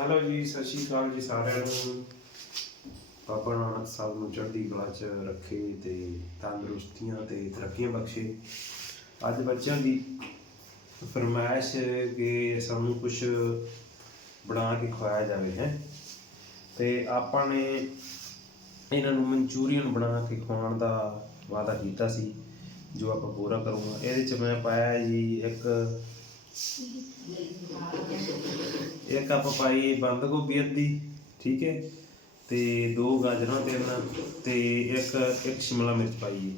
Hello ਜੀ, ਸਤਿ ਸ਼੍ਰੀ ਅਕਾਲ ਜੀ ਸਾਰਿਆਂ ਨੂੰ। ਬਾਬਾ ਨਾਨਕ ਸਾਹਿਬ ਨੂੰ ਚੜ੍ਹਦੀ ਕਲਾ 'ਚ ਰੱਖੇ ਤੇ ਤੰਦਰੁਸਤੀਆਂ ਤੇ ਤਰੱਕੀਆਂ ਬਖਸ਼ੇ। ਅੱਜ ਬੱਚਿਆਂ ਦੀ ਫਰਮਾਇਸ਼ ਕਿ ਸਾਨੂੰ ਕੁਝ ਬਣਾ ਕੇ ਖਵਾਇਆ ਜਾਵੇ, ਹੈ। ਤੇ ਆਪਾਂ ਨੇ ਇਹਨਾਂ ਨੂੰ ਮਨਚੂਰੀਅਨ ਬਣਾ ਕੇ ਖਵਾਉਣ ਦਾ ਵਾਅਦਾ ਕੀਤਾ ਸੀ, ਜੋ ਆਪਾਂ ਪੂਰਾ ਕਰੂੰਗਾ। ਇਹਦੇ ਚ ਮੈਂ ਪਾਇਆ ਜੀ ਇੱਕ ਇੱਕ ਆਪਾਂ ਪਾਈ ਬੰਦ ਗੋਭੀ ਅੱਧੀ, ਠੀਕ ਹੈ? ਤੇ ਦੋ ਗਾਜਰਾਂ ਤਿੰਨ ਤੇ ਇੱਕ ਇੱਕ ਸ਼ਿਮਲਾ ਮਿਰਚ ਪਾਈ ਹੈ।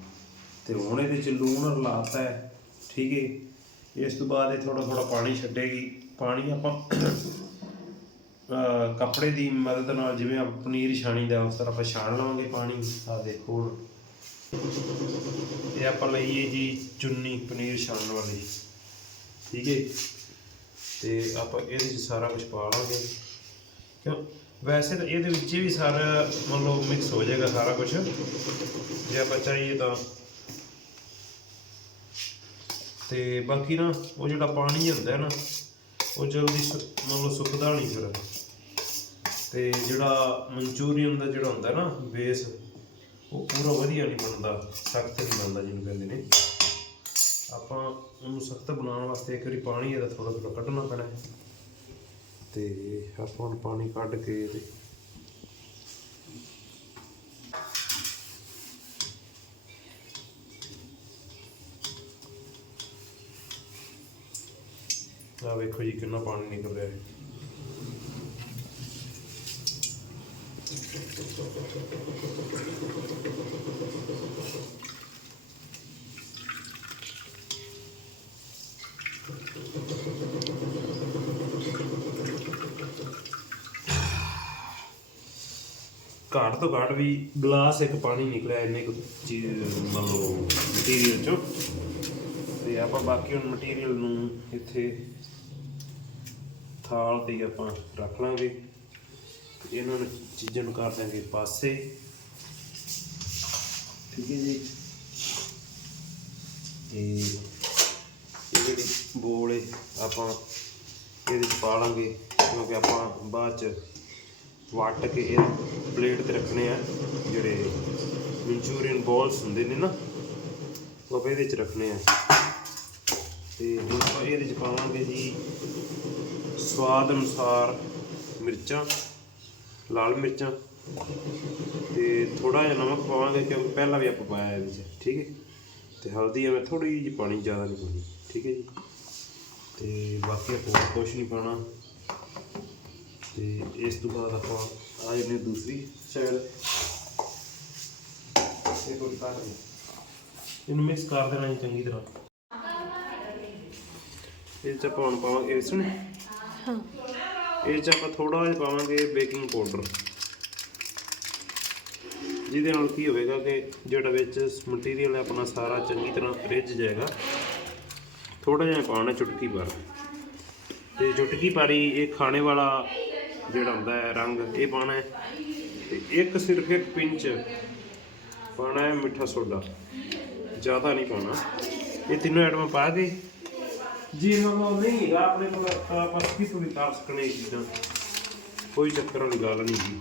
ਤੇ ਹੁਣ ਇਹਦੇ ਚ ਲੂਣ ਰਲਾਤਾ ਹੈ, ਠੀਕ ਹੈ? ਇਸ ਤੋਂ ਬਾਅਦ ਇਹ ਥੋੜਾ ਥੋੜਾ ਪਾਣੀ ਛੱਡੇਗੀ। ਪਾਣੀ ਆਪਾਂ ਕੱਪੜੇ ਦੀ ਮਦਦ ਨਾਲ ਜਿਵੇਂ ਆਪਾਂ ਪਨੀਰ ਛਾਣੀ ਦਾ ਉਸ ਤਰ੍ਹਾਂ ਆਪਾਂ ਛਾਣ ਲਵਾਂਗੇ ਪਾਣੀ। ਆ ਦੇਖੋ ਹੁਣ। ਇਹ ਆਪਾਂ ਲਈਏ ਜੀ ਚੁੰਨੀ ਪਨੀਰ ਛਾਣਨ ਵਾਲੀ। ਠੀਕ। ਹੈ ਤੇ ਆਪਾਂ ਇਹਦੇ ਵਿੱਚ ਸਾਰਾ ਕੁਝ ਪਾ ਲਾਂਗੇ। ਕਿਉਂ? ਵੈਸੇ ਤਾਂ ਇਹਦੇ ਵਿੱਚ ਵੀ ਸਾਰਾ ਮੰਨ ਲਓ ਮਿਕਸ ਹੋ ਜਾਏਗਾ ਸਾਰਾ ਕੁਝ ਜੇ ਆਪਾਂ ਚਾਹੀਏ ਤਾਂ। ਤੇ ਬਾਕੀ ਨਾ ਉਹ ਜਿਹੜਾ ਪਾਣੀ ਹੁੰਦਾ ਨਾ, ਉਹ ਜਲਦੀ ਸੁ- ਮੰਨ ਲਓ ਸੁੱਕਦਾ ਨਹੀਂ ਫਿਰ। ਤੇ ਜਿਹੜਾ ਮਨਚੂਰੀਅਨ ਦਾ ਜਿਹੜਾ ਹੁੰਦਾ ਨਾ ਬੇਸ ਉਹ ਪੂਰਾ ਵਧੀਆ ਨਹੀਂ ਬਣਦਾ, ਸਖਤ ਨਹੀਂ ਬਣਦਾ ਜਿਹਨੂੰ ਕਹਿੰਦੇ ਨੇ। ਆਪਾਂ ਉਹਨੂੰ ਸਖਤ ਬਣਾਉਣ ਵਾਸਤੇ ਇੱਕ ਵਾਰੀ ਪਾਣੀ ਇਹਦਾ ਥੋੜਾ ਥੋੜਾ ਕੱਢਣਾ ਪੈਣਾ ਹੈ। ਤੇ ਆਪਾਂ ਹੁਣ ਪਾਣੀ ਕੱਢ ਕੇ ਤੇ ਆ ਵੇਖੋ ਜੀ ਕਿੰਨਾ ਪਾਣੀ ਨਿਕਲ ਰਿਹਾ ਹੈ। ਘੱਟ ਤੋਂ ਘੱਟ ਵੀ ਗਲਾਸ ਇੱਕ ਪਾਣੀ ਨਿਕਲਿਆ ਇੰਨੇ ਕੁ ਚੀਜ਼ ਮਤਲਬ ਮਟੀਰੀਅਲ ਚੋਂ। ਤੇ ਆਪਾਂ ਬਾਕੀ ਹੁਣ ਮਟੀਰੀਅਲ ਨੂੰ ਇੱਥੇ ਥਾਲ ਤੇ ਆਪਾਂ ਰੱਖ ਲਾਂਗੇ। ਇਹਨਾਂ ਨੂੰ ਚੀਜ਼ਾਂ ਨੂੰ ਕਰ ਦਾਂਗੇ ਪਾਸੇ। ਠੀਕ ਹੈ ਜੀ। ਤੇ ਇਹ ਜਿਹੜੀ ਬੋਲ ਏ, ਆਪਾਂ ਇਹਦੇ ਚ ਪਾ ਲਾਂਗੇ। ਕਿਉਂਕਿ ਆਪਾਂ ਬਾਅਦ ਚ ਵੱਟ ਕੇ ਇਹਦਾ ਪਲੇਟ ਤੇ ਰੱਖਣੇ ਆ, ਜਿਹੜੇ ਮਨਚੂਰੀਅਨ ਬਾਲਸ ਹੁੰਦੇ ਨੇ ਨਾ, ਉਹ ਆਪਾਂ ਇਹਦੇ ਚ ਰੱਖਣੇ ਆ। ਤੇ ਹੁਣ ਆਪਾਂ ਇਹਦੇ ਚ ਪਾਵਾਂਗੇ ਜੀ ਸਵਾਦ ਅਨੁਸਾਰ ਮਿਰਚਾਂ, ਲਾਲ ਮਿਰਚਾਂ, ਤੇ ਥੋੜਾ ਜਿਹਾ ਨਮਕ ਪਾਵਾਂਗੇ, ਕਿਉਂਕਿ ਪਹਿਲਾਂ ਵੀ ਆਪਾਂ ਪਾਇਆ ਇਹਦੇ ਚ, ਠੀਕ ਹੈ? ਤੇ ਹਲਦੀ ਐਵੇਂ ਥੋੜੀ ਜਿਹੀ ਪਾਣੀ ਜ਼ਿਆਦਾ ਨਹੀਂ ਪਾਣੀ ਠੀਕ ਹੈ ਜੀ? ਤੇ ਬਾਕੀ ਆਪਾਂ ਹੋਰ ਕੁਛ ਨਹੀਂ ਪਾਣਾ ਤੇ ਇਸ ਤੋਂ ਬਾਅਦ ਆਪਾਂ ਆ ਜਾਂਦੇ ਹਾਂ ਦੂਸਰੀ ਸਾਈਡ ਇਹ ਕੋਈ ਤਾਂ ਇਹਨੂੰ ਮਿਕਸ ਕਰ ਦੇਣਾ ਜੀ ਚੰਗੀ ਤਰ੍ਹਾਂ। ਇਹ ਚ ਆਪਾਂ ਹੁਣ ਪਾਵਾਂਗੇ ਇਸ ਨੂੰ ਇਹ ਚ ਆਪਾਂ ਥੋੜਾ ਜਿਹਾ ਪਾਵਾਂਗੇ ਬੇਕਿੰਗ ਪਾਊਡਰ ਜਿਹਦੇ ਨਾਲ ਕੀ ਹੋਵੇਗਾ ਕਿ ਜਿਹੜਾ ਵਿੱਚ ਮਟੀਰੀਅਲ ਹੈ ਆਪਣਾ ਸਾਰਾ ਚੰਗੀ ਤਰ੍ਹਾਂ ਰਿੱਝ ਜਾਏਗਾ। ਥੋੜਾ ਜਿਹਾ ਪਾਉਣਾ ਚੁਟਕੀ ਭਰ। ਤੇ ਚੁਟਕੀ ਪਾਰੀ ਇਹ ਖਾਣੇ ਵਾਲਾ ਜਿਹੜਾ ਹੁੰਦਾ ਹੈ, ਰੰਗ ਇਹ ਪਾਣਾ ਹੈ ਤੇ ਇੱਕ ਸਿਰਫ ਇੱਕ ਪਿੰਚ ਪਾਣਾ ਹੈ ਮਿੱਠਾ ਸੋਡਾ। ਜ਼ਿਆਦਾ ਨਹੀਂ ਪਾਉਣਾ। ਇਹ ਤਿੰਨੋਂ ਆਈਟਮਾਂ ਪਾ ਕੇ ਜੀ ਹਾਂ ਨਹੀਂ ਹੈਗਾ, ਆਪਣੇ ਕੋਲ ਤਾਂ ਆਪਾਂ ਸਕਿਪ ਵੀ ਕਰ ਸਕਣੇ ਇਹ ਚੀਜ਼ਾਂ। ਕੋਈ ਚੱਕਰ ਵਾਲੀ ਗੱਲ ਨਹੀਂ ਜੀ।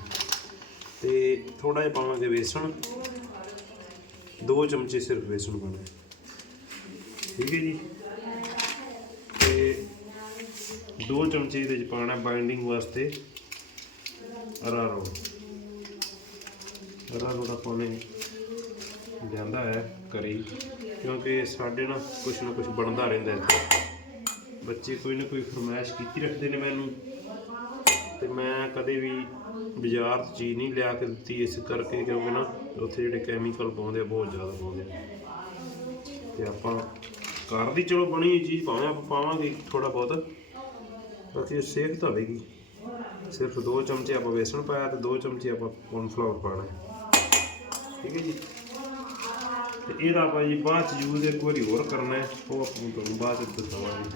ਤੇ ਥੋੜਾ ਜਿਹਾ ਪਾਵਾਂਗੇ ਵੇਸਣ। ਦੋ ਚਮਚੇ ਸਿਰਫ ਵੇਸਣ ਪਾਣਾ ਠੀਕ ਹੈ ਜੀ? ਦੋ ਚਮਚੇ ਇਹਦੇ ਚ ਪਾਣਾ ਬਾਈਂਡਿੰਗ ਵਾਸਤੇ। ਅਰਾਰੋ ਅਰਾਰੋ ਦਾ ਪਾਣੇ ਲਿਆਂਦਾ ਹੈ ਕਰੀ ਕਿਉਂਕਿ ਸਾਡੇ ਨਾਲ ਕੁਛ ਨਾ ਕੁਛ ਬਣਦਾ ਰਹਿੰਦਾ ਹੈ ਬੱਚੇ ਕੋਈ ਨਾ ਕੋਈ ਫਰਮਾਇਸ਼ ਕੀਤੀ ਰੱਖਦੇ ਨੇ ਮੈਨੂੰ। ਤੇ ਮੈਂ ਕਦੇ ਵੀ ਬਾਜ਼ਾਰ ਤੋਂ ਚੀਜ਼ ਨਹੀਂ ਲਿਆ ਕੇ ਦਿੱਤੀ ਇਸ ਕਰਕੇ, ਕਿਉਂਕਿ ਨਾ ਉੱਥੇ ਜਿਹੜੇ ਕੈਮੀਕਲ ਪਾਉਂਦੇ ਆ, ਬਹੁਤ ਜ਼ਿਆਦਾ ਪਾਉਂਦੇ ਆ। ਤੇ ਆਪਾਂ ਘਰ ਦੀ ਚਲੋ ਬਣੀ ਚੀਜ਼ ਭਾਵੇਂ ਆਪਾਂ ਪਾਵਾਂਗੇ ਥੋੜਾ ਬਹੁਤ। ਬਾਕੀ ਇਹ ਸਿਹਤ ਤਾਂ ਹੋਵੇਗੀ ਸਿਰਫ ਦੋ ਚਮਚੇ ਆਪਾਂ ਵੇਸਣ ਪਾਇਆ ਤੇ ਦੋ ਚਮਚੇ ਆਪਾਂ ਕੌਰਨਫਲਾਵਰ ਪਾਣਾ ਠੀਕ ਹੈ ਜੀ। ਤੇ ਇਹਦਾ ਆਪਾਂ ਜੀ ਬਾਅਦ ਚ ਯੂਜ਼ ਇੱਕ ਵਾਰੀ ਹੋਰ ਕਰਨਾ ਹੈ। ਉਹ ਆਪਾਂ ਤੁਹਾਨੂੰ ਬਾਅਦ ਚ ਦੱਸਾਂਗੇ।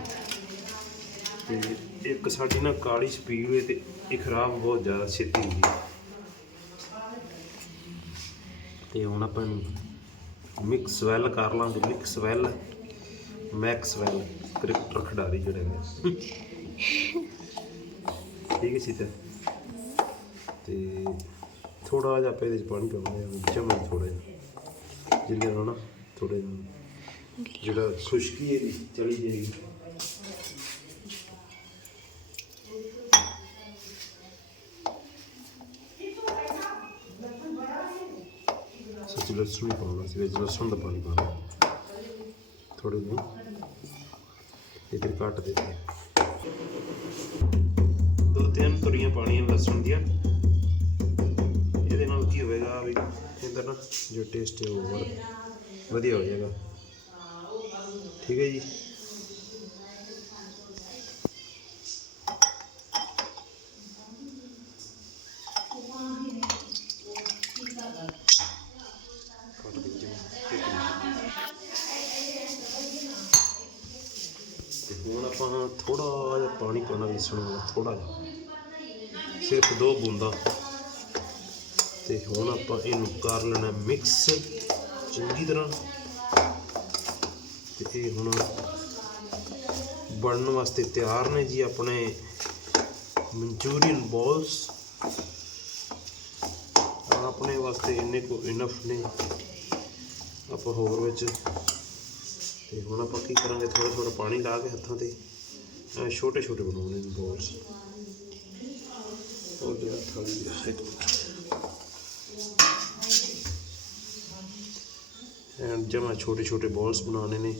ਤੇ ਇੱਕ ਸਾਡੀ ਨਾ ਕਾਲੀ ਸਪੀਡ ਹੈ ਤੇ ਇਹ ਖਰਾਬ ਬਹੁਤ ਜ਼ਿਆਦਾ ਛੇਤੀ ਹੁੰਦੀ ਹੈ। ਤੇ ਹੁਣ ਆਪਾਂ ਮਿਕਸ ਵੈਲ ਕਰ ਲਾਂਗੇ। Mix well Maxwell cricketer ਖਿਡਾਰੀ ਜਿਹੜੇ ਨੇ। ਠੀਕ ਹੈ ਸੀਤਾ। ਤੇ ਥੋੜਾ ਜਿਹਾ ਆਪਾਂ ਇਹਦੇ ਚ ਪਾਣੀ ਪਾਉਂਦੇ ਆ ਜਮਾ ਥੋੜਾ ਜਿਹਾ। ਜਿੰਨੇ ਨਾਲ ਨਾ ਥੋੜਾ ਜਿਹਾ ਜਿਹੜਾ ਖੁਸ਼ਕੀ ਇਹਦੀ ਚਲੀ ਜਾਏਗੀ। ਸੱਚੀ ਲਸਣ ਹੀ ਪਾਉਣਾ ਸੀ, ਵਿੱਚ ਲਸਣ ਦਾ ਪਾਣੀ ਪਾਉਣਾ ਥੋੜੇ ਜਿਹੇ। ਇਧਰ ਕੱਟ ਦੇ ਦੋ ਤਿੰਨ ਤੁਰੀਆਂ ਪਾਣੀਆਂ ਲਸਣ ਦੀਆਂ। ਇਹਦੇ ਨਾਲ ਕੀ ਹੋਵੇਗਾ ਵੀ ਇਹਦਾ ਨਾ ਜੋ ਟੇਸਟ ਹੈ ਉਹ ਵਧੀਆ ਹੋ ਜਾਏਗਾ। ਠੀਕ ਹੈ ਜੀ। ਹੁਣ ਆਪਾਂ ਥੋੜਾ ਜਿਹਾ ਪਾਣੀ ਪਾਉਣਾ ਵੇਸਣ ਵਾਲਾ ਥੋੜਾ ਜਿਹਾ। ਸਿਰਫ ਦੋ ਬੂੰਦਾ। ਤੇ ਹੁਣ ਆਪਾਂ ਇਹਨੂੰ ਕਰ ਲੈਣਾ ਮਿਕਸ ਚੰਗੀ ਤਰ੍ਹਾਂ। ਤੇ ਇਹ ਹੁਣ ਬਣਨ ਵਾਸਤੇ ਤਿਆਰ ਨੇ ਜੀ ਆਪਣੇ ਮਨਚੂਰੀਅਨ ਬੋਲਸ। ਆਪਣੇ ਵਾਸਤੇ ਇੰਨੇ ਕੋ ਇਨਫ ਨੇ। ਆਪਾਂ ਹੋਰ ਵਿੱਚ ਤੇ ਹੁਣ ਆਪਾਂ ਕੀ ਕਰਾਂਗੇ? ਥੋੜਾ ਥੋੜਾ ਪਾਣੀ ਲਾ ਕੇ ਹੱਥਾਂ ਤੇ ਛੋਟੇ ਛੋਟੇ ਬਣਾਉਣੇ ਨੇ ਬਾਲਸ। ਉਹ ਜਿਹੜਾ ਥਾਲੀ ਦੇ ਐਂਡ ਜਮਾ ਛੋਟੇ ਛੋਟੇ ਬਾਲਸ ਬਣਾਉਣੇ ਨੇ।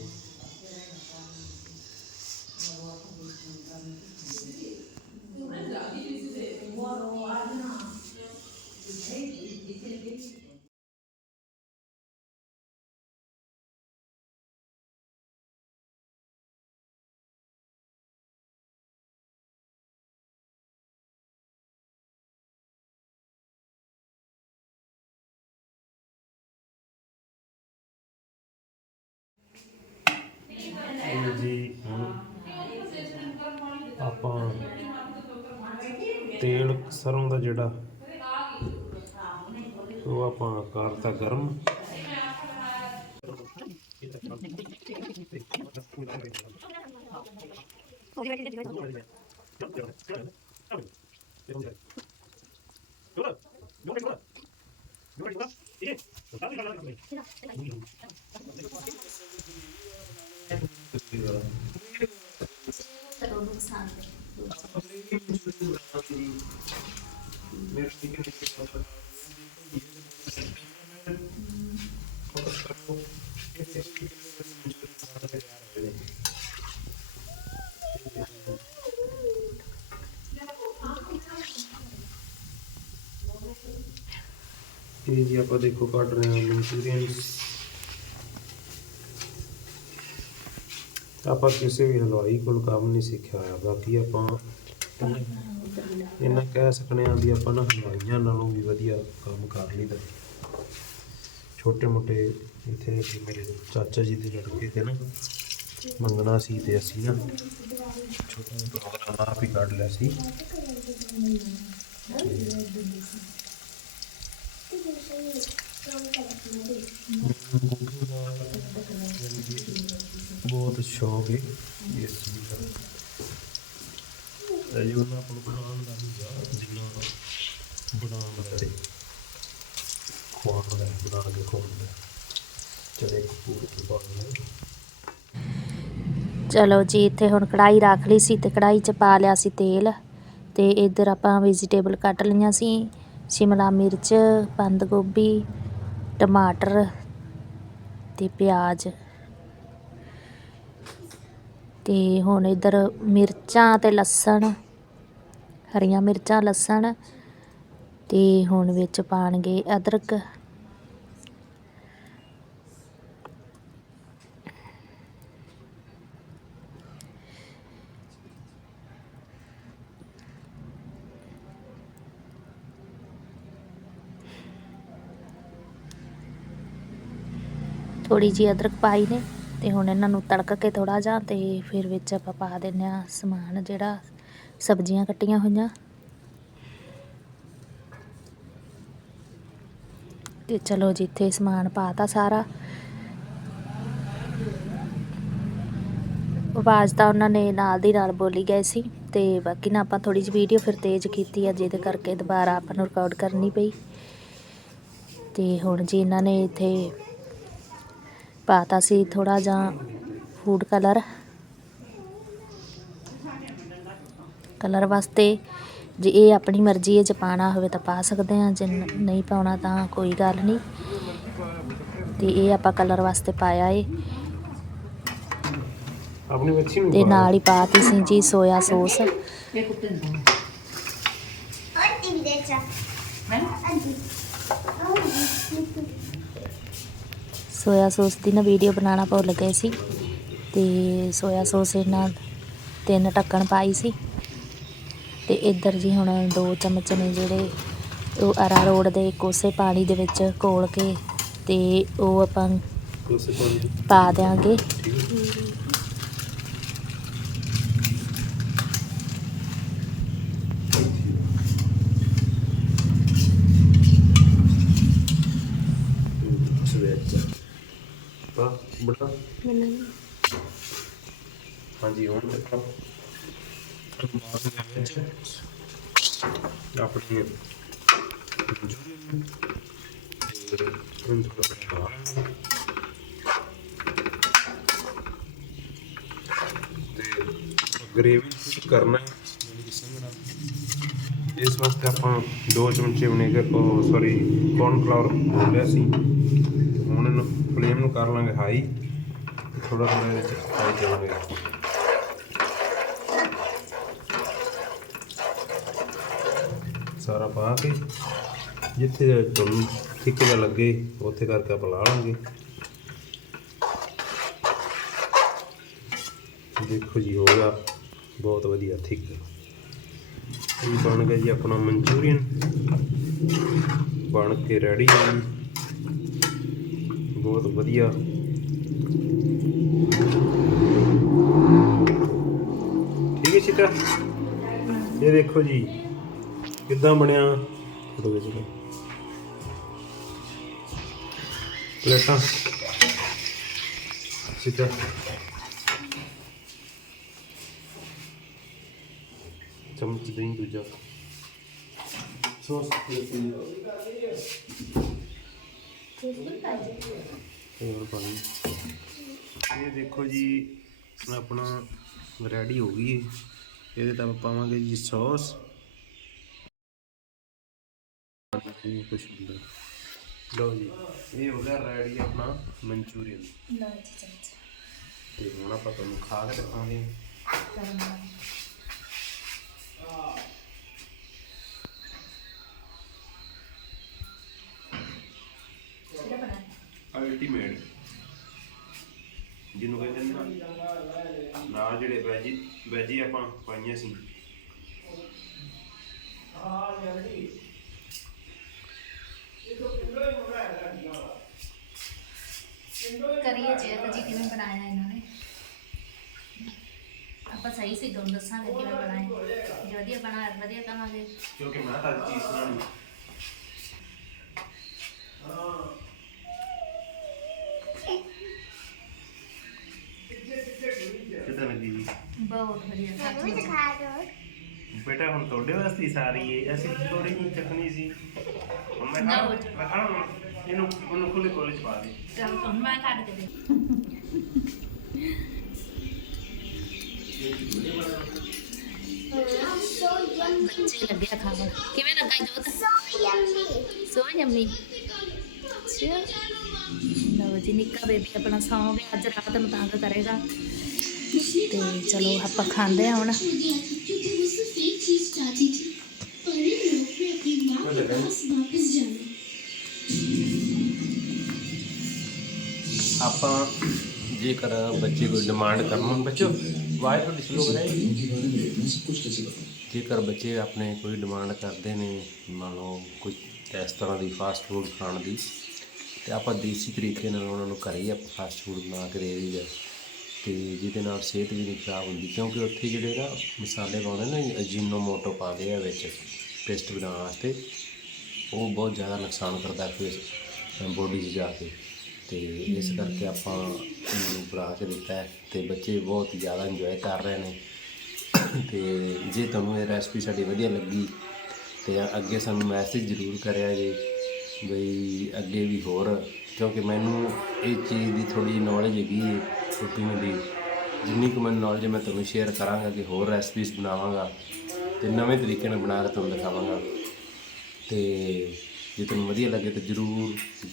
ਇਹ ਜੀ ਹੁਣ ਆਪਾਂ ਤੇਲ ਸਰੋਂ ਦਾ ਜਿਹੜਾ ਉਹ ਆਪਾਂ ਕਰਤਾ ਗਰਮ। ਇਹ ਜੀ ਆਪਾਂ ਦੇਖੋ ਕੱਢ ਰਹੇ ਹਾਂ ਮਨਚੂਰੀਅਨ ਆਪਾਂ ਕਿਸੇ ਵੀ ਹਲਵਾਈ ਕੋਲ ਕੰਮ ਨਹੀਂ ਸਿੱਖਿਆ ਹੋਇਆ, ਬਾਕੀ ਆਪਾਂ ਇਹਨਾਂ ਕਹਿ ਸਕਨੇ ਆ ਵੀ ਆਪਾਂ ਨਾ ਹਲਵਾਈਆਂ ਨਾਲੋਂ ਵੀ ਵਧੀਆ ਕੰਮ ਕਰ ਲਈਦਾ ਛੋਟੇ ਮੋਟੇ ਇੱਥੇ ਮੇਰੇ ਚਾਚਾ ਜੀ ਦੇ ਲੜਕੇ ਤੇ ਨਾ ਮੰਗਣਾ ਸੀ ਤੇ ਅਸੀਂ ਨਾ ਛੋਟਾ ਜਿਹਾ ਪ੍ਰੋਗਰਾਮ ਆਪ ਹੀ ਕੱਢ ਲਿਆ ਸੀ। ਬਹੁਤ ਸ਼ੌਕ ਹੈ ਇਸ ਚੀਜ਼ ਦਾ। ਤੇ ਉਹਨਾਂ ਕੋਲ ਬਣਾਉਣ ਦਾ ਵੀ ਜਿੰਨਾ ਬਣਾਉਣ ਦਾ ਤੇ ਖਵਾਉਣ ਦਾ, ਬਣਾ ਕੇ ਖਵਾਉਣ ਦਾ। ਚਲੇ ਪੂਰੇ ਤੋਂ ਬਾਅਦ ਚਲੋ ਜੀ, ਇੱਥੇ ਹੁਣ ਕੜਾਈ ਰੱਖ ਲਈ ਸੀ ਤੇ ਕੜਾਈ 'ਚ ਪਾ ਲਿਆ ਸੀ ਤੇਲ ਤੇ ਇੱਧਰ ਆਪਾਂ ਵੈਜੀਟੇਬਲ ਕੱਟ ਲਈਆਂ ਸੀ। ਸ਼ਿਮਲਾ ਮਿਰਚ, ਬੰਦ ਗੋਭੀ, ਟਮਾਟਰ ਤੇ ਪਿਆਜ਼। ਤੇ ਹੁਣ ਇੱਧਰ ਮਿਰਚਾਂ ਤੇ ਲਸਣ, ਹਰੀਆਂ ਮਿਰਚਾਂ, ਲਸਣ ਤੇ ਹੁਣ ਵਿੱਚ ਪਾਣਗੇ ਅਦਰਕ। ਥੋੜੀ ਜਿਹੀ ਅਦਰਕ ਪਾਈ ਨੇ। ਤੇ ਹੁਣ ਇਹਨਾਂ ਨੂੰ ਤੜਕ ਕੇ ਥੋੜਾ ਜਿਹਾ ਤੇ ਫਿਰ ਵਿੱਚ ਆਪਾਂ ਪਾ ਦਿੰਨੇ ਆ ਸਮਾਨ ਜਿਹੜਾ ਸਬਜ਼ੀਆਂ ਕੱਟੀਆਂ ਹੋਈਆਂ। ਤੇ ਚਲੋ ਜਿੱਥੇ ਸਮਾਨ ਪਾਤਾ ਸਾਰਾ। ਆਵਾਜ਼ ਤਾਂ ਉਹਨਾਂ ਨੇ ਨਾਲ ਦੀ ਨਾਲ ਬੋਲੀ ਗਏ ਸੀ ਤੇ ਬਾਕੀ ਨਾ ਆਪਾਂ ਥੋੜੀ ਜਿਹੀ ਵੀਡੀਓ ਫਿਰ ਤੇਜ਼ ਕੀਤੀ ਆ, ਜਿਹਦੇ ਕਰਕੇ ਦੁਬਾਰਾ ਆਪਾਂ ਨੂੰ ਰਿਕਾਰਡ ਕਰਨੀ ਪਈ। ਤੇ ਹੁਣ ਜੀ ਇਹਨਾਂ ਨੇ ਇੱਥੇ ਪਾਤਾ ਸੀ ਥੋੜਾ ਜਿਹਾ ਫੂਡ ਕਲਰ ਕਲਰ ਵਾਸਤੇ ਜੇ ਇਹ ਆਪਣੀ ਮਰਜ਼ੀ ਹੈ ਜੇ ਪਾਣਾ ਹੋਵੇ ਤਾਂ ਪਾ ਸਕਦੇ ਆ ਜੇ ਨ- ਨਹੀਂ ਪਾਉਣਾ ਤਾਂ ਕੋਈ ਗੱਲ ਨਹੀਂ। ਤੇ ਇਹ ਆਪਾਂ ਕਲਰ ਵਾਸਤੇ ਪਾਇਆ ਏ। ਆਪਣੀ ਬੱਚੀ ਨੂੰ ਤੇ ਨਾਲ ਹੀ ਪਾਤੀ ਸੀ ਜੀ ਸੋਇਆ ਸੌਸ ਸੋਇਆ ਸੌਸ ਦੀ ਨਾ ਵੀਡੀਓ ਬਣਾਉਣਾ ਭੁੱਲ ਗਏ ਸੀ ਤੇ ਸੋਇਆ ਸੌਸ ਇਹਨਾਂ ਤਿੰਨ ਢੱਕਣ ਪਾਈ ਸੀ ਤੇ ਇੱਧਰ ਜੀ ਹੁਣ ਦੋ ਚਮਚ ਨੇ ਜਿਹੜੇ ਉਹ ਅਰਾਰੋਟ ਦੇ ਕੋਸੇ ਪਾਣੀ ਦੇ ਵਿੱਚ ਘੋਲ ਕੇ ਤੇ ਉਹ ਆਪਾਂ ਕੋਸੇ ਪਾਣੀ ਪਾ ਦਿਆਂਗੇ। ਹਾਂਜੀ ਹੁਣ ਦੇਖੋ। ਦੇ ਵਿੱਚ ਆਪਣੀ ਤੇ ਤੇ ਗ੍ਰੇਵੀ ਕਰਨਾ ਇਸ ਵਾਸਤੇ ਆਪਾਂ ਦੋ ਚਮਚੇ ਵਿਨੇਗਰ ਉਹ ਸੌਰੀ ਕੌਰਨ ਫਲਾਵਰ ਲਿਆ ਸੀ। ਹੁਣ ਇਹਨੂੰ ਫਲੇਮ ਨੂੰ ਕਰ ਲਾਂਗੇ ਹਾਈ ਥੋੜਾ ਥੋੜਾ ਇਹਦੇ ਚ ਹਾਈ ਜਾਵਾਂਗੇ ਸਾਰਾ ਪਾ ਕੇ, ਜਿੱਥੇ ਤੁਹਾਨੂੰ ਠੀਕ ਜਿਹਾ ਲੱਗੇ, ਉੱਥੇ ਕਰਕੇ ਆਪਾਂ ਲਾ ਲਾਂਗੇ। ਦੇਖੋ ਜੀ, ਹੋ ਗਿਆ। ਬਹੁਤ ਵਧੀਆ ਠੀਕ ਇਹ ਬਣ ਗਿਆ ਜੀ ਆਪਣਾ ਮਨਚੂਰੀਅਨ ਬਣ ਕੇ ਰੈਡੀ ਹੈ ਬਹੁਤ ਵਧੀਆ। ਠੀਕ ਹੈ ਚਿੱਟਾ ਇਹ ਦੇਖੋ ਜੀ, ਕਿੱਦਾਂ ਬਣਿਆ? ਫੋਟੋ ਵਿੱਚ ਪਲੇਟਾਂ ਚਿੱਟਾ ਚਮਚ ਦੇਈਂ ਦੂਜਾ। ਸੌਸ। ਹੋਰ ਪਾਣੀ ਇਹ ਦੇਖੋ ਜੀ ਆਪਣਾ ਰੈਡੀ ਹੋ ਗਈ ਹੈ। ਇਹਦੇ ਤਾਂ ਪਾਵਾਂਗੇ ਜੀ ਸੌਸ ਇਹ ਕੁਛ ਹੁੰਦਾ ਲਓ ਜੀ ਇਹ ਹੋ ਗਿਆ ਰੈਡੀ ਆਪਣਾ ਮਨਚੂਰੀਅਨ ਤੇ ਹੁਣ ਆਪਾਂ ਤੁਹਾਨੂੰ ਖਾ ਕੇ ਦਿਖਾਵਾਂਗੇ। ਅਲਟੀਮੇਟ। ਜਿਹਨੂੰ ਕਹਿੰਦੇ ਨੇ ਨਾ ਨਾਲ ਜਿਹੜੇ ਵੈਜੀ ਵੈਜੀ ਆਪਾਂ ਪਾਈਆਂ ਸੀ। ਕਰੀਏ ਚੈੱਕ ਜੀ ਕਿਵੇਂ ਬਣਾਇਆ ਇਹਨਾਂ ਨੇ। ਆਪਾਂ ਸਹੀ ਸੀ ਤੁਹਾਨੂੰ ਦੱਸਾਂਗੇ ਕਿਵੇਂ ਬਣਾਏ। ਜੇ ਵਧੀਆ ਬਣਾ ਵਧੀਆ ਕਹਾਂਗੇ ਕਿਉਂਕਿ ਮੈਂ ਤਾਂ ਚੀਜ਼ ਬਣਾਉਣੀ। ਕਿਦਾਂ ਲੱਗੀ ਜੀ? ਬਹੁਤ ਵਧੀਆ ਸੱਚ ਵਿੱਚ। ਬੇਟਾ ਹੁਣ ਤੁਹਾਡੇ ਵਾਸਤੇ ਹੀ ਸਾਰੀ ਏ ਅਸੀਂ ਥੋੜੀ ਜਿਹੀ ਚੱਕਣੀ ਸੀ। ਹੁਣ ਮੈਂ ਖਾਣਾ ਮੈਂ ਖਾਣਾ ਹੁਣ। ਇਹਨੂੰ ਉਹਨੂੰ ਖੁੱਲੇ ਕੋਲੇ ਚ ਪਾ ਦੇ। ਚਲ ਤੁਹਾਨੂੰ ਮੈਂ ਕੱਢ ਕੇ ਦੇ। ਬੱਚੇ ਲੱਗਿਆ ਖਾਣ ਕਿਵੇਂ ਲੱਗਾ ਜੋਤ? So yummy. ਅੱਛਾ। ਲਓ ਜੀ ਨਿੱਕਾ ਬੇਬੀ ਆਪਣਾ ਸੌਂ ਗਿਆ ਅੱਜ ਰਾਤ ਨੂੰ ਤੰਗ ਕਰੇਗਾ। ਤੇ ਚਲੋ ਆਪਾਂ ਖਾਂਦੇ ਹਾਂ ਹੁਣ। ਆਪਾਂ ਜੇਕਰ ਬੱਚੇ ਕੋਈ ਡਿਮਾਂਡ ਕਰਨ ਬੱਚੋ ਵਾਇਰ ਤੁਹਾਡੀ ਸਲੋ ਕਰਾਈ ਜੇਕਰ ਬੱਚੇ ਆਪਣੇ ਕੋਈ ਡਿਮਾਂਡ ਕਰਦੇ ਨੇ, ਮੰਨ ਲਓ ਕੋਈ ਇਸ ਤਰ੍ਹਾਂ ਦੀ ਫਾਸਟ ਫੂਡ ਖਾਣ ਦੀ, ਤੇ ਆਪਾਂ ਦੇਸੀ ਤਰੀਕੇ ਨਾਲ ਉਹਨਾਂ ਨੂੰ ਘਰੇ ਹੀ ਆਪਾਂ ਫਾਸਟ ਫੂਡ ਬਣਾ ਕੇ ਦੇ ਦਈਦਾ। ਤੇ ਜਿਹਦੇ ਨਾਲ ਸਿਹਤ ਵੀ ਨਹੀਂ ਖਰਾਬ ਹੁੰਦੀ, ਕਿਉਂਕਿ ਉੱਥੇ ਜਿਹੜੇ ਨਾ ਮਸਾਲੇ ਪਾਉਂਦੇ ਨਾ ਅਜੀਨੋ ਮੋਟੋ ਪਾਉਂਦੇ ਆ ਵਿੱਚ ਪੇਸਟ ਬਣਾਉਣ ਵਾਸਤੇ, ਉਹ ਬਹੁਤ ਜ਼ਿਆਦਾ ਨੁਕਸਾਨ ਕਰਦਾ ਫਿਰ ਬੋਡੀ 'ਚ ਜਾ ਕੇ। ਤੇ ਇਸ ਕਰਕੇ ਆਪਾਂ ਇਹਨੂੰ ਬਣਾ ਕੇ ਦਿੱਤਾ ਹੈ ਤੇ ਬੱਚੇ ਬਹੁਤ ਜ਼ਿਆਦਾ ਇੰਜੋਏ ਕਰ ਰਹੇ ਨੇ। ਤੇ ਜੇ ਤੁਹਾਨੂੰ ਇਹ ਰੈਸਪੀ ਸਾਡੀ ਵਧੀਆ ਲੱਗੀ, ਤੇ ਅੱਗੇ ਸਾਨੂੰ ਮੈਸੇਜ ਜ਼ਰੂਰ ਕਰਿਆ ਜੇ, ਬਈ ਅੱਗੇ ਵੀ ਹੋਰ, ਕਿਉਂਕਿ ਮੈਨੂੰ ਇਹ ਚੀਜ਼ ਦੀ ਥੋੜੀ ਨੌਲੇਜ ਹੈਗੀ ਹੈ ਕੁਕਿੰਗ ਦੀ ਜਿੰਨੀ ਕੁ ਮੈਨੂੰ ਨੌਲੇਜ ਮੈਂ ਤੁਹਾਨੂੰ ਸ਼ੇਅਰ ਕਰਾਂਗਾ ਕਿ ਹੋਰ ਰੈਸਪੀਜ਼ ਬਣਾਵਾਂਗਾ ਤੇ ਨਵੇਂ ਤਰੀਕੇ ਨਾਲ ਬਣਾ ਕੇ ਤੁਹਾਨੂੰ ਦਿਖਾਵਾਂਗਾ। ਤੇ ਜੇ ਤੁਹਾਨੂੰ ਵਧੀਆ ਲੱਗੇ ਤਾਂ ਜਰੂਰ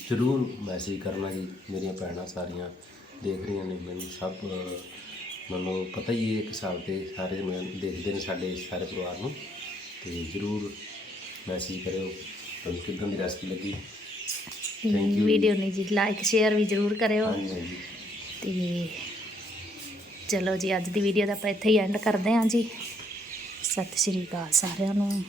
ਜਰੂਰ ਮੈਸੇਜ ਕਰਨਾ ਜੀ ਮੇਰੀਆਂ ਭੈਣਾਂ ਸਾਰੀਆਂ ਦੇਖ ਰਹੀਆਂ ਨੇ ਮੈਨੂੰ ਸਭ ਮੈਨੂੰ ਪਤਾ ਹੀ ਹੈ ਹਿਸਾਬ ਤੇ ਸਾਰੇ ਦੇਖਦੇ ਨੇ ਸਾਡੇ ਸਾਰੇ ਪਰਿਵਾਰ ਨੂੰ। ਤੇ ਜਰੂਰ ਮੈਸੇਜ ਕਰਿਓ ਤੁਹਾਨੂੰ ਕਿੱਦਾਂ ਦੀ ਰੈਸਪੀ ਲੱਗੀ? Thank you. ਵੀਡੀਓ ਨੂੰ ਜੀ ਲਾਈਕ ਸ਼ੇਅਰ ਵੀ ਜ਼ਰੂਰ ਕਰਿਓ। ਹਾਂਜੀ। ਤੇ ਚਲੋ ਜੀ, ਅੱਜ ਦੀ ਵੀਡੀਓ ਦਾ ਆਪਾਂ ਇੱਥੇ ਹੀ ਐਂਡ ਕਰਦੇ ਹਾਂ ਜੀ। ਸਤਿ ਸ਼੍ਰੀ ਅਕਾਲ ਸਾਰਿਆਂ ਨੂੰ।